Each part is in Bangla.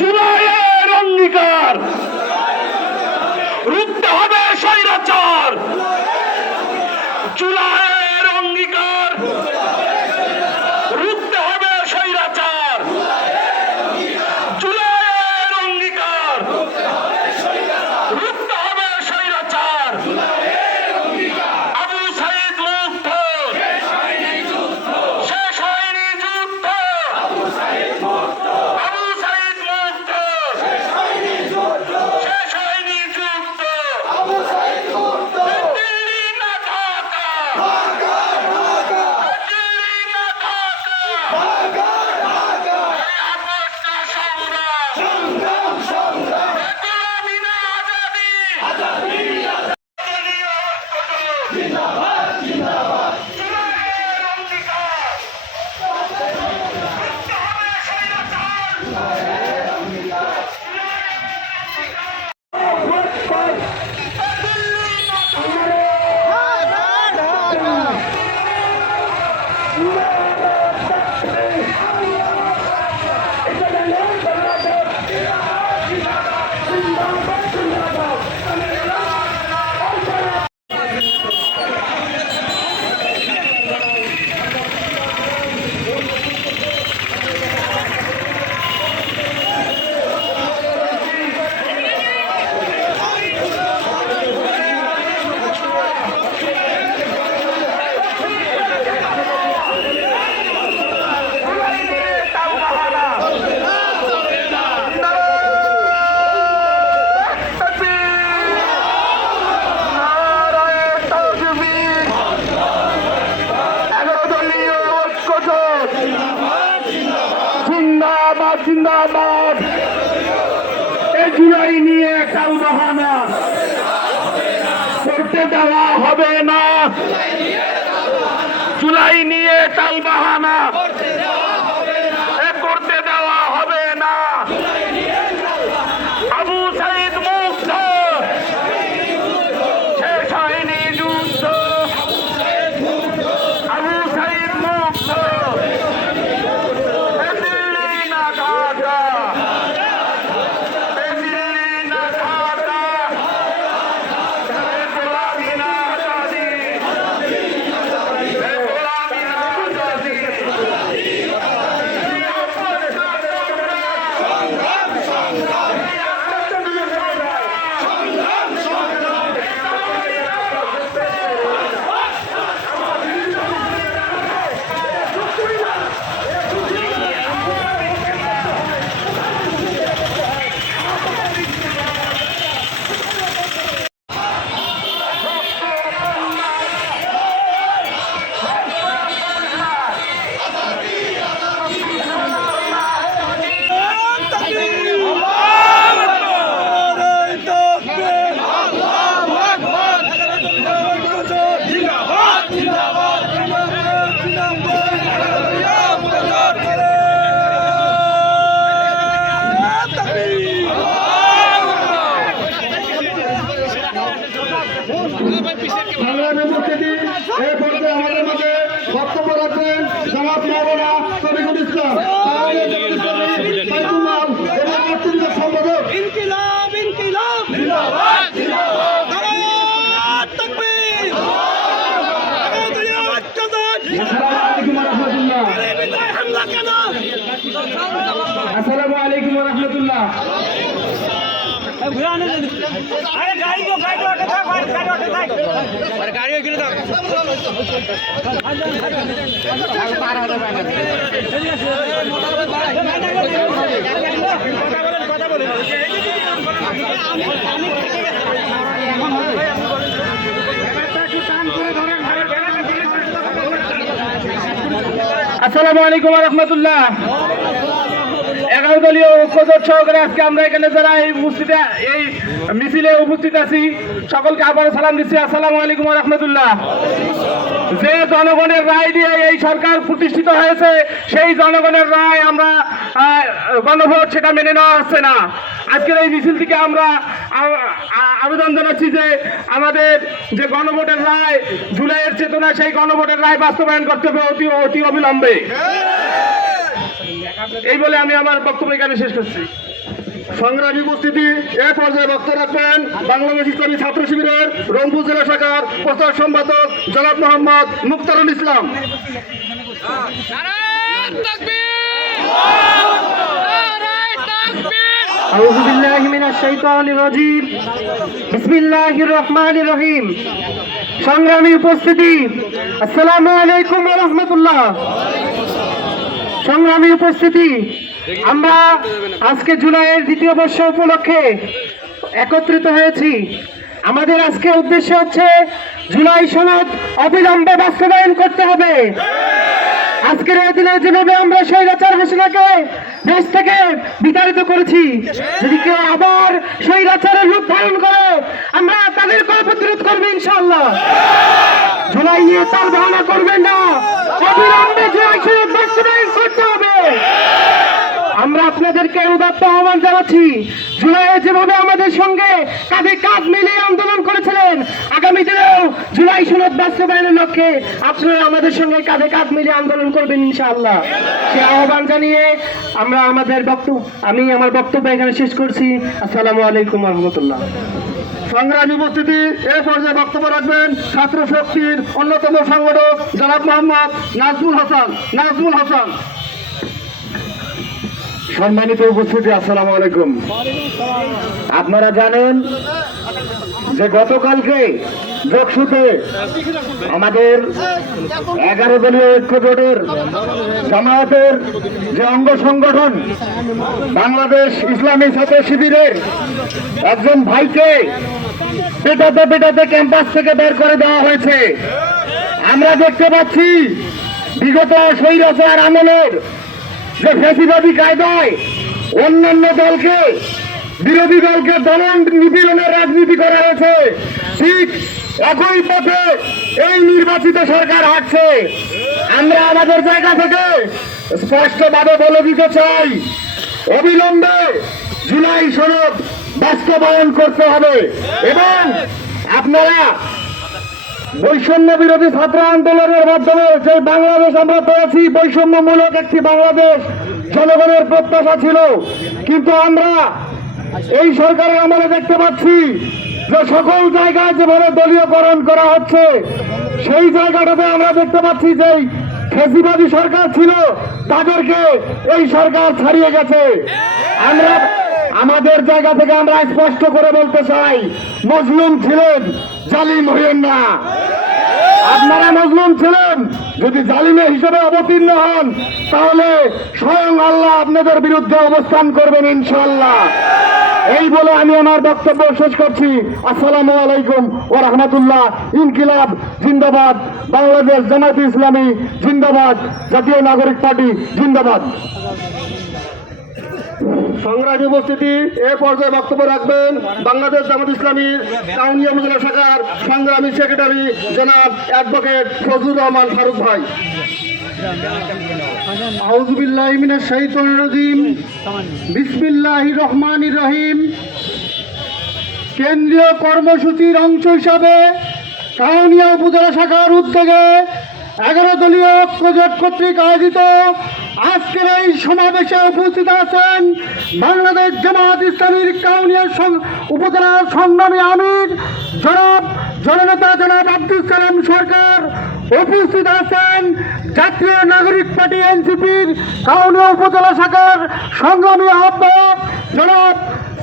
জুলাইয়ের অঙ্গীকার রুখতে হবে স্বৈরাচার। জুলাইয়ের অঙ্গীকার রুখতে হবে স্বৈরাচার। জুলাইয়ের অঙ্গীকার রুখতে হবে স্বৈরাচার। আবু সাইদ মুক্ত, শেষ হয়নি যুদ্ধ। আবু সাইদ মুক্ত, শেষ হয়নি যুদ্ধ। দিল্লি না ঢাকা, দিল্লি না ঢাকা, এই আপোষ না সংগ্রাম, গোলামি না আজাদি। দলীয় ঐক্য জুলাইয়ের অঙ্গীকার রুখতে হবে স্বৈরাচার। জিন্দাবাদ জিন্দাবাদ। এই জুলাই নিয়ে টালবাহানা করতে দেওয়া হবে না। জুলাই নিয়ে টালবাহানা করতে দেওয়া হবে না। আবু সাইদ মুক্ত, শেষ হয়নি যুদ্ধ। আবু সাইদ মুক্ত, দিল্লি না ঢাকা, দিল্লি না ঢাকা, গোলামি না আজাদি, গোলামি না আজাদি। সংগ্রামী উপস্থিতি এই পর্যায়ে আমাদের মাঝে বক্তব্য রাখবেন জামাত মাওলানা শফিকুল ইসলাম, এবং অর্থনৈতিক সম্পাদক। ইনকিলাব ইনকিলাব জিন্দাবাদ জিন্দাবাদ। নারায়ে তাকবীর, নারায়ে তাকবীর। আসসালামু আলাইকুম ওয়া রাহমাতুল্লাহ। বিদায় হামলা কেন? আসসালামু আলাইকুম ওয়া রাহমাতুল্লাহ। আরে গাড়ি গো আগে থাক, গাড়ি আগে থাক। আরে গাড়ি ওইখানে দাও। পার হতে পারে না। কথা বলেন। আসসালামু আলাইকুম ওয়া রাহমাতুল্লাহ। 11 দলীয় ঐক্যজোট সহকারে আজকে আমরা এখানে যারা এই মিছিলে উপস্থিত আছি সকলকে আবারও সালাম দিচ্ছি। আসসালামু আলাইকুম ওয়া রাহমাতুল্লাহ। যে জনগণের রায় দিয়ে এই সরকার প্রতিষ্ঠিত হয়েছে সেই জনগণের রায় আমরা গণভোট সেটা মেনে নেওয়া হচ্ছে না। আজকের এই মিছিল থেকে আমরা আবেদন জানাচ্ছি যে আমাদের যে গণভোটের রায়, জুলাইয়ের চেতনা, সেই গণভোটের রায় বাস্তবায়ন করতে হবে অতি অবিলম্বে। এই বলে আমি আমার বক্তব্য এখানে শেষ করছি। সংগ্রামী উপস্থিতি এ পর্যায়ে বক্তব্য রাখবেন বাংলাদেশ ইসলামী ছাত্র শিবিরের রংপুর জেলা শাখার প্রচার সম্পাদক জনাব মোহাম্মদ মুক্তারুল ইসলাম। আউযু বিল্লাহি মিনাশ শাইতানির রাজীম। বিসমিল্লাহির রহমানির রহিম। সংগ্রামী উপস্থিতি, আসসালামু আলাইকুম ওয়া রাহমাতুল্লাহ। সংগ্রামী উপস্থিতি, আমরা আজকে জুলাইয়ের দ্বিতীয় বর্ষ উপলক্ষে একত্রিত হয়েছি। আমাদের আজকে উদ্দেশ্য হচ্ছে জুলাই সনদ অবিলম্বে বাস্তবায়ন করতে হবে। আজকের এই দিনে যেভাবে আমরা স্বৈরাচার হাসিনাকে দেশ থেকে বিতাড়িত করেছি, যদি কেউ আবার স্বৈরাচারের রূপ ধারণ করে আমরা তাদেরকে প্রতিরোধ করবো ইনশাআল্লাহ। জুলাই নিয়ে তার ধারণা করবেন না, অবিলম্বে জুলাই সনদ বাস্তবায়ন করতে হবে। আমরা আপনাদেরকে উদাত্ত আহ্বান জানাচ্ছি, জুলাইয়ে যেভাবে আমাদের সঙ্গে কাঁধে কাঁধ মিলিয়ে আন্দোলন করেছিলেন, আগামী দিনেও জুলাই সনদ বাস্তবায়নের লক্ষ্যে আপনারা আমাদের সঙ্গে কাঁধে কাঁধ মিলিয়ে আন্দোলন করবেন ইনশাআল্লাহ। সে আহ্বান জানিয়ে আমি আমার বক্তব্য এখানে শেষ করছি। আসসালামু আলাইকুম ওয়া রাহমাতুল্লাহ। সংগ্রামী উপস্থিতি এ পর্যায়ে বক্তব্য রাখবেন ছাত্র শক্তির অন্যতম সংগঠক জনাব মোহাম্মদ নাজমুল হাসান। সম্মানিত উপস্থিতি, আসসালামু আলাইকুম। আপনারা জানেন যে গতকালকে যোগসূতে আমাদের 11 দলীয় ঐক্য জোটের জামায়াতের যে অঙ্গ সংগঠন বাংলাদেশ ইসলামী ছাত্র শিবিরের একজন ভাইকে পেটাতে ক্যাম্পাস থেকে বের করে দেওয়া হয়েছে। আমরা দেখতে পাচ্ছি বিগত স্বৈরাচার আমলের যে ফ্যাসিবাদী কায়দায় অন্যান্য দলকে, বিরোধী দলকে দমন নিপীড়নের রাজনীতি করা হয়েছে, ঠিক একই পথে এই নির্বাচিত সরকার হাঁটছে। আমরা আমাদের জায়গা থেকে স্পষ্টভাবে বলে দিতে চাই, অবিলম্বে জুলাই সনদ বাস্তবায়ন করতে হবে এবং আপনারা বৈষম্য বিরোধী ছাত্র আন্দোলনের মাধ্যমে যে বাংলাদেশ আমরা পেয়েছি, বৈষম্যমূলক একটি বাংলাদেশ জনগণের প্রত্যাশা ছিল, কিন্তু আমরা এই সরকারের আমলে দেখতে পাচ্ছি যে সকল জায়গায় যেভাবে দলীয়করণ করা হচ্ছে, সেই জায়গাটাতে আমরা দেখতে পাচ্ছি যে ফ্যাসিবাদী সরকার ছিল তাদেরকে এই সরকার ছাড়িয়ে গেছে। আমরা আমাদের জায়গা থেকে আমরা স্পষ্ট করে বলতে চাই, মজলুম ছিলেন, জালিম হইয়েন না। আপনারা মজলুম ছিলেন, যদি জালিমের হিসেবে অবতীর্ণ হন তাহলে স্বয়ং আল্লাহ আপনাদের বিরুদ্ধে অবস্থান করবেন ইনশাআল্লাহ। এই বলে আমি আমার বক্তব্য শেষ করছি। আসসালামু আলাইকুম ওয়া রাহমাতুল্লাহ। ইনকিলাব জিন্দাবাদ, বাংলাদেশ জামায়াতে ইসলামী জিন্দাবাদ, জাতীয় নাগরিক পার্টি জিন্দাবাদ। সংগ্রামী উপস্থিতি এ পর্যায়ে বক্তব্য রাখবেন বাংলাদেশ জামায়াত ইসলামী কাউনিয়া উপজেলা শাখার সংগ্রামী সেক্রেটারি জনাব অ্যাডভোকেট ফজলুর রহমান ফারুক ভাই। আউযু বিল্লাহি মিনাশ শাইতানির রাজীম। বিসমিল্লাহির রহমানির রহিম। কেন্দ্রীয় কর্মসূচির অংশ হিসাবে কাউনিয়া উপজেলা শাখার উদ্যোগে 11 দলীয় ঐক্যজোট কর্তৃক আয়োজিত আজকের এই সমাবেশে উপস্থিত আছেন বাংলাদেশ জামায়াত ইসলামীর কাউনিয়া উপজেলার সংগ্রামী আমির জননেতা জনাব আব্দুল সালাম সরকার। উপস্থিত আছেন জাতীয় নাগরিক পার্টি এনসিপির কাউনিয়া উপজেলা শাখার সংগ্রামী আহ্বায়ক জনাব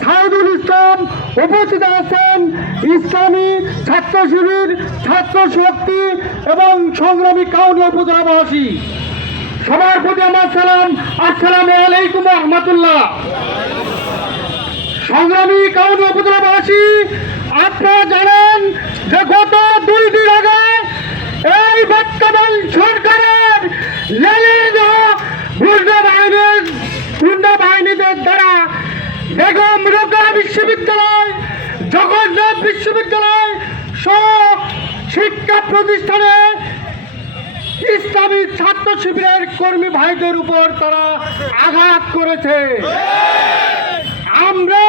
সাইদুল ইসলাম। উপস্থিত আছেন ইসলামী ছাত্র শিবির, ছাত্র শক্তি এবং সংগ্রামী কাউনিয়া উপজেলাবাসী। সবার প্রতি আমার সালাম, আসসালামু আলাইকুম ওয়া রাহমাতুল্লাহ। সংগ্রামী কাউনিয়া উপজেলাবাসী, আপনারা জানেন যে গত 2 দিন আগে এই বর্তমান সরকারের গুন্ডা বাহিনীদের দ্বারা বেগম রোকেয়া বিশ্ববিদ্যালয়, জগন্নাথ বিশ্ববিদ্যালয় সহ শিক্ষা প্রতিষ্ঠানে ইসলামী ছাত্র শিবিরের কর্মী ভাইদের উপর তারা আঘাত করেছে। আমরা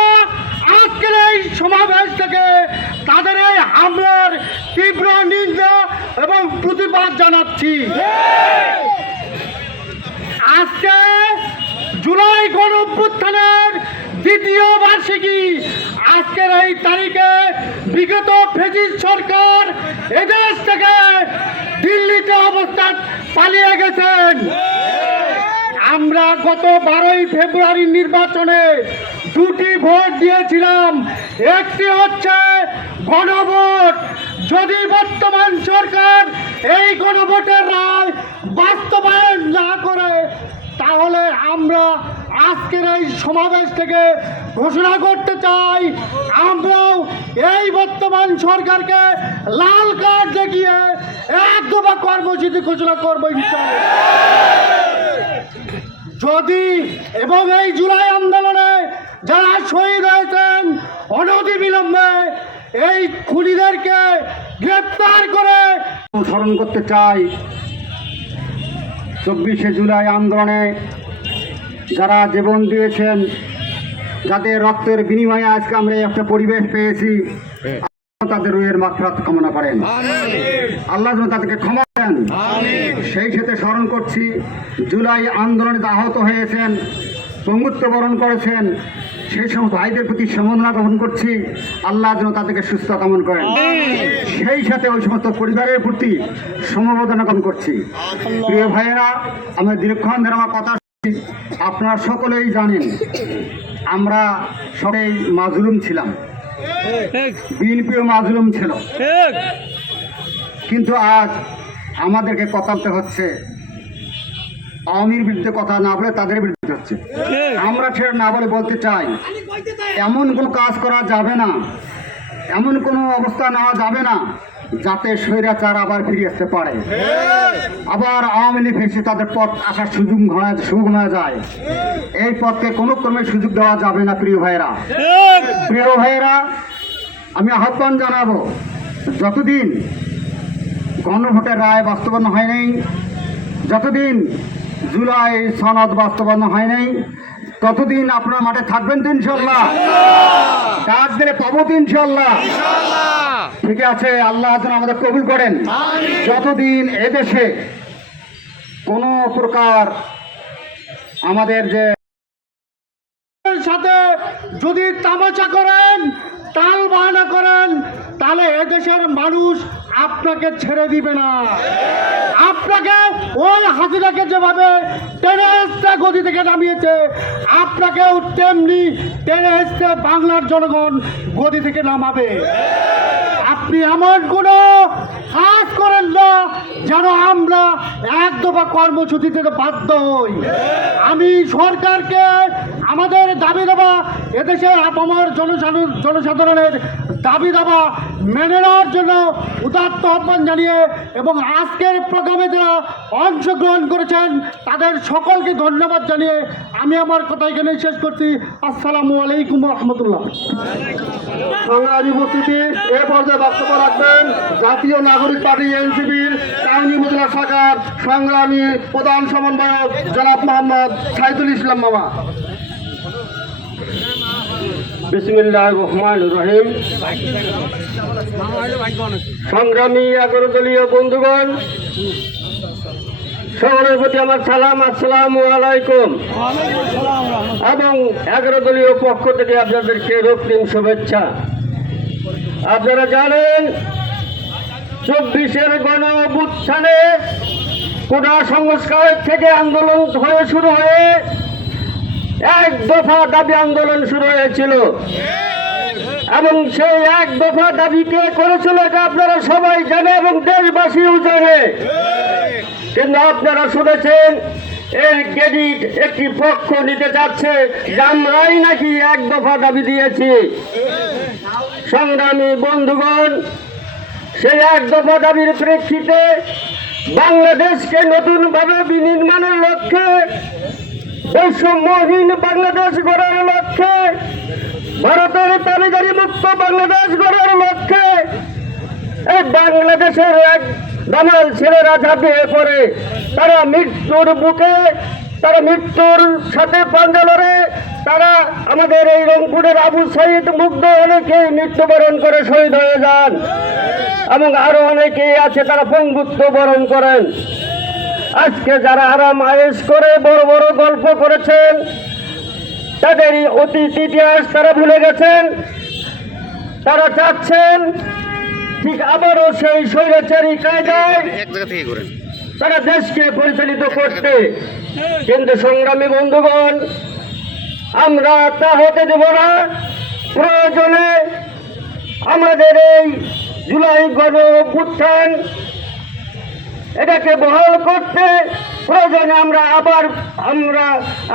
আজকের এই সমাবেশ থেকে তাদের এই হামলার তীব্র নিন্দা এবং প্রতিবাদ জানাচ্ছি। আজকে জুলাই গণ অভ্যুত্থানের দ্বিতীয় বার্ষিকী আজকের এই তারিখে বিগত ফ্যাসিস্ট সরকার এদেশ থেকে দিল্লিতে অবস্থান পালিয়ে গেছেন। আমরা গত 12ই ফেব্রুয়ারি নির্বাচনে দুটি ভোট দিয়েছিলাম, একটি হচ্ছে গণভোট। যদি বর্তমান সরকার এই গণভোটের রায় বাস্তবায়ন না করে তাহলে আমরা আজকের এই সমাবেশ থেকে ঘোষণা করতে চাই আমরাও এই বর্তমান সরকারকে লাল কার্ড দেখিয়ে এক দফা কর্মসূচি ঘোষণা করবো ইনশাআল্লাহ। যদি এবং এই জুলাই আন্দোলনে যারা শহীদ হয়েছেন অনতিবিলম্বে এই খুনিদেরকে গ্রেপ্তার করে স্মরণ করতে চাই 24শে জুলাই আন্দোলনে যারা জীবন দিয়েছেন, যাদের রক্তের বিনিময়ে আজকে আমরা একটা পরিবেশ পেয়েছি, তাদের রুহের মাগফিরাত কামনা করেন, আল্লাহ যেন তাদেরকে ক্ষমা দেন। সেই সাথে স্মরণ করছি জুলাই আন্দোলনে আহত হয়েছেন, পঙ্গুত্ব বরণ করেছেন, সেই সমস্ত ভাইদের প্রতি সমবেদনা জ্ঞাপন করছি, আল্লাহ যেন তাদেরকে সুস্থ কামনা করেন। সেই সাথে ওই সমস্ত পরিবারের প্রতি সমবেদনা জ্ঞাপন করছি। প্রিয় ভাইয়েরা, আমরা দীর্ঘক্ষণ ধরে আমার কথা শুনছি, আপনারা সকলেই জানেন আমরা সবাই মাজলুম ছিলাম, বিএনপিও মাজলুম ছিল, কিন্তু আজ আমাদেরকে কথা বলতে হচ্ছে আওয়ামীর বিরুদ্ধে কথা না বলে তাদের বিরুদ্ধে হচ্ছে। আমরা সেটা না বলে বলতে চাই এমন কোনো কাজ করা যাবে না, এমন কোনো অবস্থা নেওয়া যাবে না যাতে স্বৈরাচার আবার ফিরে আসতে পারে, আবার আওয়ামী লীগ এসে তাদের পথ আসার সুযোগ হয়ে যায়। এই পথকে কোনো ক্রমে সুযোগ দেওয়া যাবে না। প্রিয় ভাইয়েরা, আমি আহ্বান জানাবো, যতদিন গণভোটের রায় বাস্তবায়ন হয় নাই, যতদিন জুলাই সনদ বাস্তবায়ন হয় নাই, ততদিন আপনারা মাঠে থাকবেন তো ইনশাল্লাহ? ডাক দিলে পাবো তো ইনশাল্লাহ? ঠিক আছে, আল্লাহ যেন আমাদের কবুল করেন। যতদিন এদেশে কোনো প্রকার আমাদের যে সাথে যদি তামাশা করেন, তাল বাহানা করেন, তাহলে এদেশের মানুষ আপনাকে ছেড়ে দিবে না। আপনাকে ওই হাসিনাকে যেভাবে টেনে হেসতে গদি থেকে নামিয়েছে, আপনাকেও তেমনি টেনে হেসতে বাংলার জনগণ গদি থেকে নামাবে। আপনি এমন কোনো কাজ করেন না যেন আমরা এক দফা কর্মসূচি থেকে বাধ্য হই। আমি সরকারকে আমাদের দাবি দাবা, এদেশের আপামর জনসাধারণের দাবি দাবা মেনে নেওয়ার জন্য উদাত্ত আহ্বান জানিয়ে এবং আজকের প্রোগ্রামে যারা অংশগ্রহণ করেছেন তাদের সকলকে ধন্যবাদ জানিয়ে আমি আমার কথা এখানেই শেষ করছি। আসসালামু আলাইকুম রহমতুল্লাহ। সংগ্রামী উপস্থিতি এ পর্যায়ে বক্তব্য রাখবেন জাতীয় নাগরিক পার্টি এনসিপির কাউনি উপজেলা শাখার সংগ্রামী প্রধান সমন্বয়ক জনাব মোহাম্মদ সাইদুল ইসলাম মামা। বিসমিল্লাহির রহমানির রহিম। সংগ্রামী 11 দলীয় বন্ধুগণ, সকলের প্রতি আমার সালাম, আসসালামু আলাইকুম। এবং 11 দলীয় পক্ষ থেকে আপনাদেরকে রক্তিম শুভেচ্ছা। আপনারা জানেন 24-এর গণ অভ্যুত্থানে কোটা সংস্কার থেকে আন্দোলন শুরু হয়ে এক দফা দাবি আন্দোলন শুরু হয়েছিল এবং সেই এক দফা দাবিকে করেছিল, এটা আপনারা সবাই জানে এবং দেশবাসীও জানে। কিন্তু আপনারা শুনেছেন এর ক্রেডিট একটি পক্ষ নিতে চাচ্ছে যে আমরাই নাকি এক দফা দাবি দিয়েছি। সংগ্রামী বন্ধুগণ, সেই এক দফা দাবির প্রেক্ষিতে বাংলাদেশকে নতুনভাবে বিনির্মাণের লক্ষ্যে, বৈষম্যহীন বাংলাদেশ গড়ার লক্ষ্যে, ভারতের দাবিদারি মুক্ত বাংলাদেশ গড়ার লক্ষ্যে এই বাংলাদেশের এক দামাল ছেলেরা ঝাঁপিয়ে পড়ে, তারা মৃত্যুর বুকে, তারা মৃত্যুর সাথে পাঞ্জা লড়ে, তারা আমাদের এই রংপুরের আবু সাইদ মুগ্ধ অনেকেই মৃত্যুবরণ করে শহীদ হয়ে যান এবং আরো অনেকেই আছে তারা পঙ্গুত্ব বরণ করেন। আজকে যারা আরাম আয়েশ করে বড় বড় গল্প করেছেন, তাদের অতীত ইতিহাস তারা ভুলে গেছেন। তারা চাচ্ছেন ঠিক আবারও সেই স্বৈরাচারী কায়দায় তারা দেশকে পরিচালিত করতে। কিন্তু সংগ্রামী বন্ধুগণ, আমরা তা হতে দেব না। প্রয়োজনে আমাদের এই জুলাই গণ অভ্যুত্থান এটাকে বহাল করতে প্রয়োজনে আমরা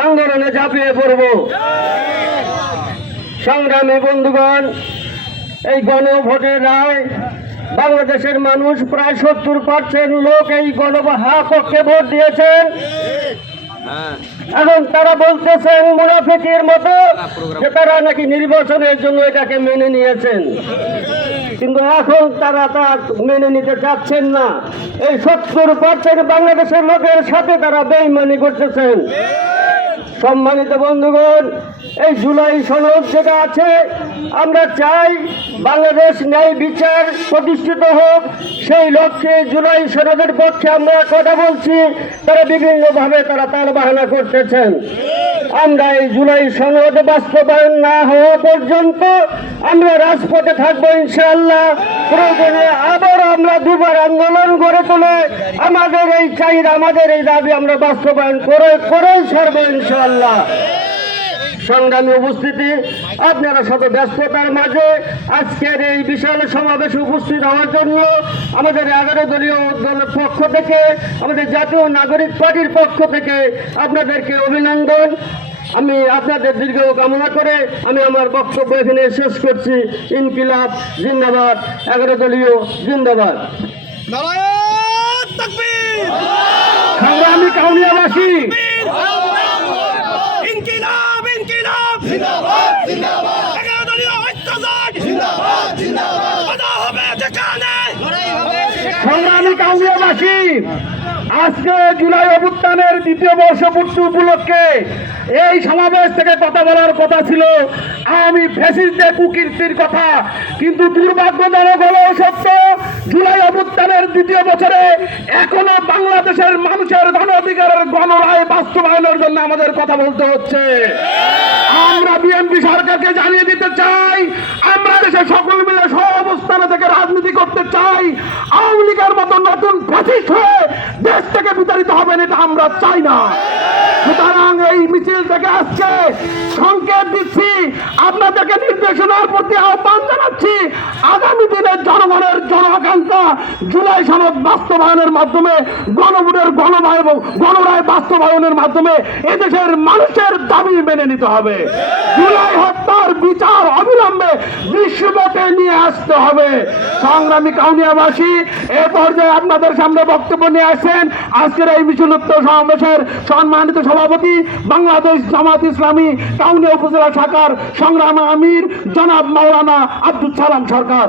আন্দোলনে ঝাঁপিয়ে পড়ব। সংগ্রামী বন্ধুগণ, এই গণভোটের রায় বাংলাদেশের মানুষ প্রায় 70% লোক এই পক্ষে ভোট দিয়েছেন। এখন তারা বলতেছেন মুনাফিকের মতো যে তারা নাকি নির্বাচনের জন্য এটাকে মেনে নিয়েছেন, কিন্তু এখন তারা তা মেনে নিতে চাচ্ছেন না। এই 70% বাংলাদেশের লোকের সাথে তারা বেইমানি করতেছেন। সম্মানিত বন্ধুগণ, এই জুলাই সনদ যেটা আছে, আমরা চাই বাংলাদেশ ন্যায় বিচার প্রতিষ্ঠিত হোক। সেই লক্ষ্যে জুলাই সনদের পক্ষে আমরা কথা বলছি। তারা বিভিন্নভাবে তারা তালবাহানা করতেছেন। আমরা এই জুলাই সনদ বাস্তবায়ন না হওয়া পর্যন্ত আমরা রাজপথে থাকবো ইনশাআল্লাহ। প্রয়োজনে আবার আমরা দুবার আন্দোলন গড়ে তুলে আমাদের এই চাহিদা, আমাদের এই দাবি আমরা বাস্তবায়ন করেই ছাড়বো ইনশাআল্লাহ। সংগ্রামী উপস্থিতি, আপনারা শত ব্যস্ততার মাঝে আজকের এই বিশাল সমাবেশে উপস্থিত হওয়ার জন্য আমাদের 11 দলীয় দলের পক্ষ থেকে, আমাদের জাতীয় নাগরিক পার্টির পক্ষ থেকে আপনাদেরকে অভিনন্দন। আমি আপনাদের দীর্ঘ কামনা করে আমি আমার বক্তব্য এখানে শেষ করছি। ইনকিলাব জিন্দাবাদ, 11 দলীয় জিন্দাবাদ। সংগ্রামী কাউনিয়াবাসী, ইনকিলাব ইনকিলাব জিন্দাবাদ জিন্দাবাদ 11 দলীয় ঐক্যজোট জিন্দাবাদ জিন্দাবাদ কথা হবে যেখানে লড়াই হবে সেখানে। সংগ্রামী কাউনিয়াবাসী, আজকে জুলাই অভ্যুত্থানের 2য় বর্ষপূর্তি উপলক্ষে এই সমাবেশ থেকে কথা বলার কথা ছিল আওয়ামী ফ্যাসিস্টদের কুকীর্তির কথা, কিন্তু দুর্ভাগ্যজনক হলেও সত্য, জুলাই অভ্যুত্থানের 2য় বছরে এখনো বাংলাদেশের মানুষের গণ অধিকারের গণরায় বাস্তবায়নের জন্য আমাদের কথা বলতে হচ্ছে। আমরা বিএনপি সরকারকে জানিয়ে দিতে চাই, আমরা দেশের সকল মিলে সহাবস্থানে থেকে রাজনীতি করতে চাই। আওয়ামী লীগের মতো নতুন ফ্যাসিস্ট হয়ে দেশ থেকে বিতাড়িত হবেন, এটা আমরা চাই না। সুতরাং এই মিছিল থেকে আজকে সংকেত দিচ্ছি, আপনাদেরকে নির্দেশনার প্রতি আহ্বান জানাচ্ছি, আগামী দিনের জনগণের জনআকাঙ্ক্ষা জুলাই সনদ বাস্তবায়নের মাধ্যমে, গণভোটের গণরায় বাস্তবায়নের মাধ্যমে এদেশের মানুষের দাবি মেনে নিতে হবে। জুলাই হত্যার বিচার অবিলম্বে বিশ্বব্যাপী নিয়ে আসতে হবে। সংগ্রামী কাউনিয়াবাসী, এ পর্যায়ে আপনাদের সামনে বক্তব্য নিয়ে আসছেন আজকের এই মিছিলোত্তর সমাবেশের সম্মানিত সভাপতি, বাংলাদেশ জামাত ইসলামী কাউনিয়া উপজেলা শাখার সংগ্রামী আমির জনাব মাওলানা আব্দুল সালাম সরকার।